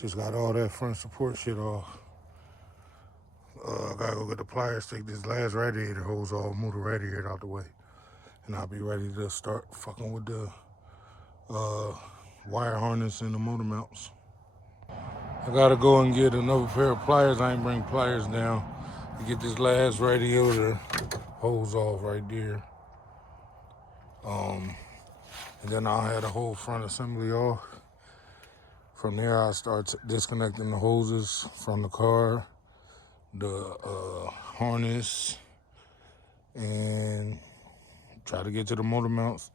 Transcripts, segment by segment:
Just got all that front support shit off. I gotta go get the pliers, take this last radiator hose off, move the radiator out the way. And I'll be ready to start fucking with the wire harness and the motor mounts. I gotta go and get another pair of pliers. I ain't bring pliers down to get this last radiator hose off right there. And then I'll have the whole front assembly off. From there, I'll start disconnecting the hoses from the car, the harness, and try to get to the motor mounts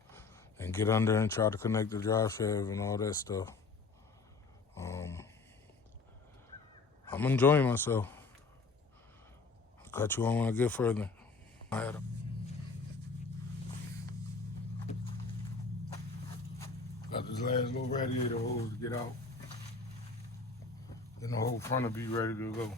and get under and try to connect the drive shaft and all that stuff. I'm enjoying myself. I'll cut you on when I get further. Got this last little radiator hose to get out. Then the whole front will be ready to go.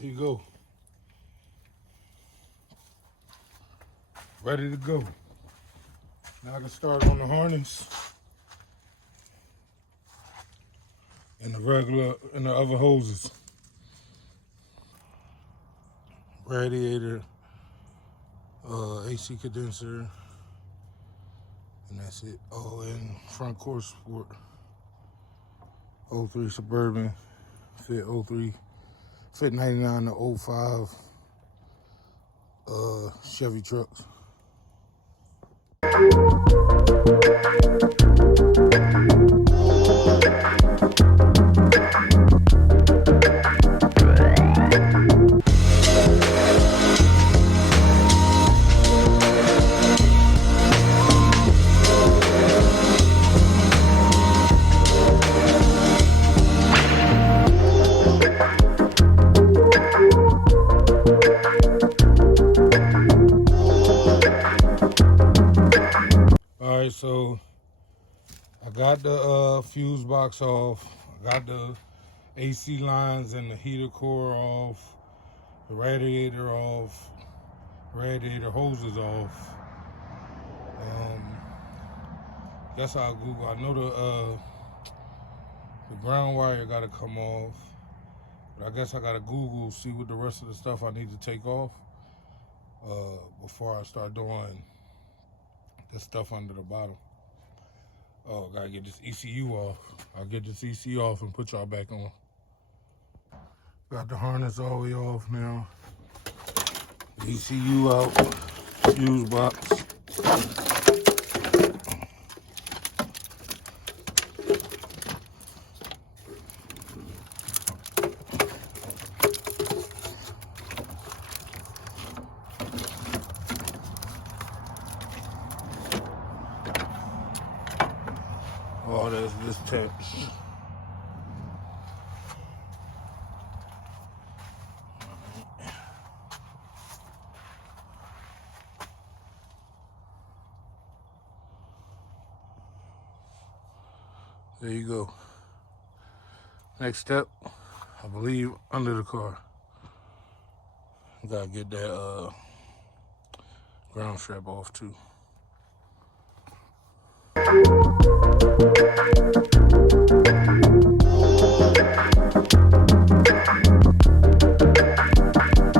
Here you go. Ready to go. Now I can start on the harness and the other hoses. Radiator, AC condenser, and that's it. All in front core support. 03 Suburban, fit 03, fit 99 to 05 Chevy trucks. Alright, so I got the fuse box off. I got the AC lines and the heater core off. The radiator off. Radiator hoses off. Guess I'll Google. I know the ground wire gotta come off. But I guess I gotta Google, see what the rest of the stuff I need to take off before I start doing the stuff under the bottom. Oh, gotta get this ECU off. I'll get this ECU off and put y'all back on. Got the harness all the way off now. ECU out, fuse box. Oh, there's this tench. There you go. Next step, I believe, under the car. Gotta get that ground strap off too.